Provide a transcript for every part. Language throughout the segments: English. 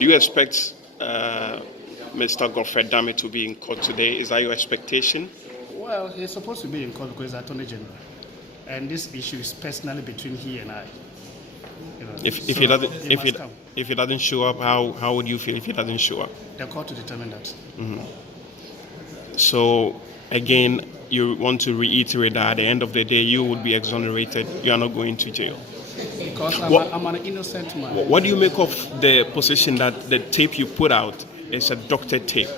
Do you expect Mr. Godfrey Dame to be in court today? Is that your expectation? Well, he's supposed to be in court because he's Attorney General. And this issue is personally between he and I. You know, If he doesn't show up, how would you feel if he doesn't show up? The court to determine that. So again, you want to reiterate that at the end of the day, you would be exonerated. You are not going to jail. Because I'm an innocent man. What do you make of the position that the tape you put out is a doctored tape?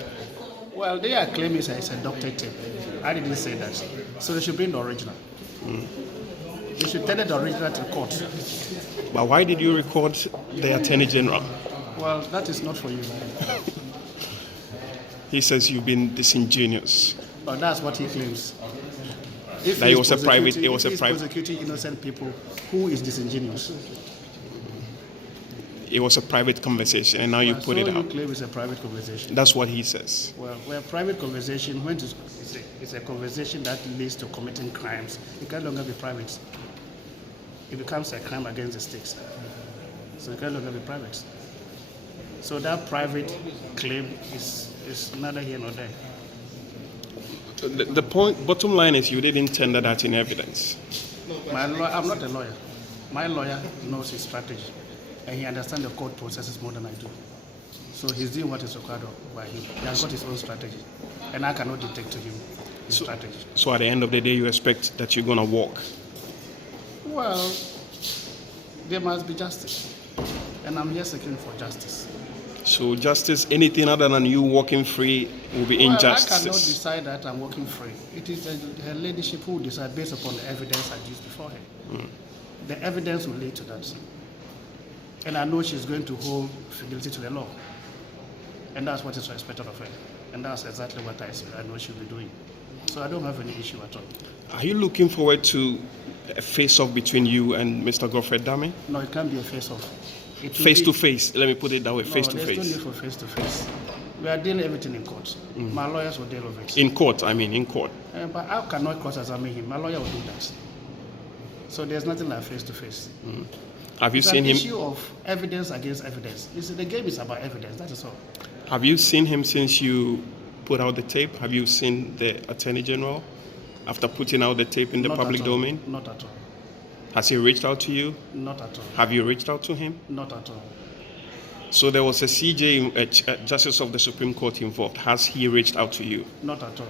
Well, they are claiming it's a doctored tape. I didn't say that. So they should bring the original. They should tell the original to court. But why did you record the Attorney General? Well, that is not for you. He says you've been disingenuous. But that's what he claims. That it was a private. It was a private. Prosecuting innocent people. Who is disingenuous? It was a private conversation, and now you put it out. You claim it's a private conversation. That's what he says. Well, a private conversation, it's a conversation that leads to committing crimes, it can no longer be private. It becomes a crime against the state. So it can no longer be private. So that private claim is neither here nor there. The bottom line is you didn't tender that in evidence. I'm not a lawyer. My lawyer knows his strategy, and he understands the court processes more than I do. So he's doing what is required by him. He has got his own strategy, and I cannot dictate to him his strategy. So at the end of the day, you expect that you're going to walk? Well, there must be justice, and I'm here seeking for justice. So justice, anything other than you walking free will be injustice? I cannot decide that I'm walking free. It is her ladyship who will decide based upon the evidence I used before her. The evidence will lead to that. And I know she's going to hold fidelity to the law. And that's what is expected of her. And that's exactly what I know she'll be doing. So I don't have any issue at all. Are you looking forward to a face-off between you and Mr. Godfrey Dame? No, it can't be a face-off. Face-to-face, let me put it that way, face-to-face. There's no need for face-to-face. We are dealing everything in court. My lawyers will deal with it. In court, in court. But I cannot cross-examine him. My lawyer will do that. So there's nothing like face-to-face. Have you seen him? It's an issue of evidence against evidence. The game is about evidence, that is all. Have you seen him since you put out the tape? Have you seen the Attorney General after putting out the tape in the public domain? Not at all. Has he reached out to you? Not at all. Have you reached out to him? Not at all. So there was a CJ, a Justice of the Supreme Court involved. Has he reached out to you? Not at all.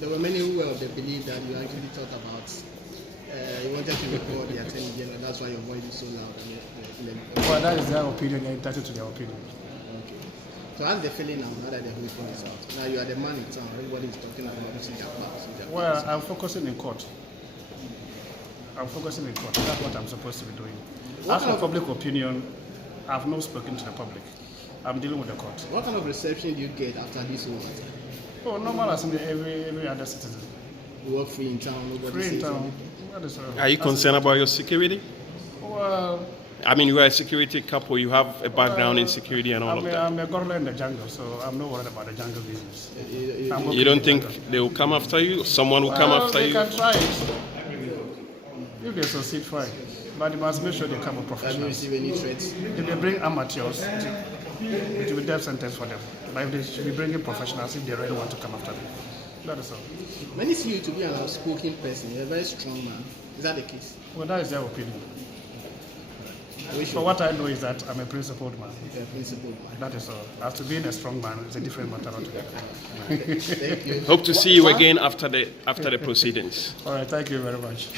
There were many who they believe that you actually thought about you wanted to record the Attorney General, that's why your voice is so loud. Well, that is their opinion, they're entitled to their opinion. Okay. So how's the feeling now that the whole thing is out? Now you are the man in town, everybody is talking about this in their past. Well, I'm focusing in court. That's what I'm supposed to be doing. As for public opinion, I've not spoken to the public. I'm dealing with the court. What kind of reception do you get after this whole matter? Oh, normal as every other citizen. You work free in town, nobody Free in says town. anything. Are you concerned about your security? Well, you are a security couple, you have a background in security and all of that. I'm a gorilla in the jungle, so I'm not worried about the jungle business. You don't think they will come after you? Someone will come after you? They can try it. If they succeed, fine. But they must make sure they come with professionals. Have you received any threats? If they bring amateurs, it will be death sentence for them. But if they should be bringing professionals, if they really want to come after them. That is all. Many see you to be an outspoken person. You're a very strong man. Is that the case? Well, that is their opinion. But what I know is that I'm a principled man. You're a principled man. That is all. As to being a strong man, it's a different matter altogether. Thank you. Hope to see you again after the proceedings. All right, thank you very much.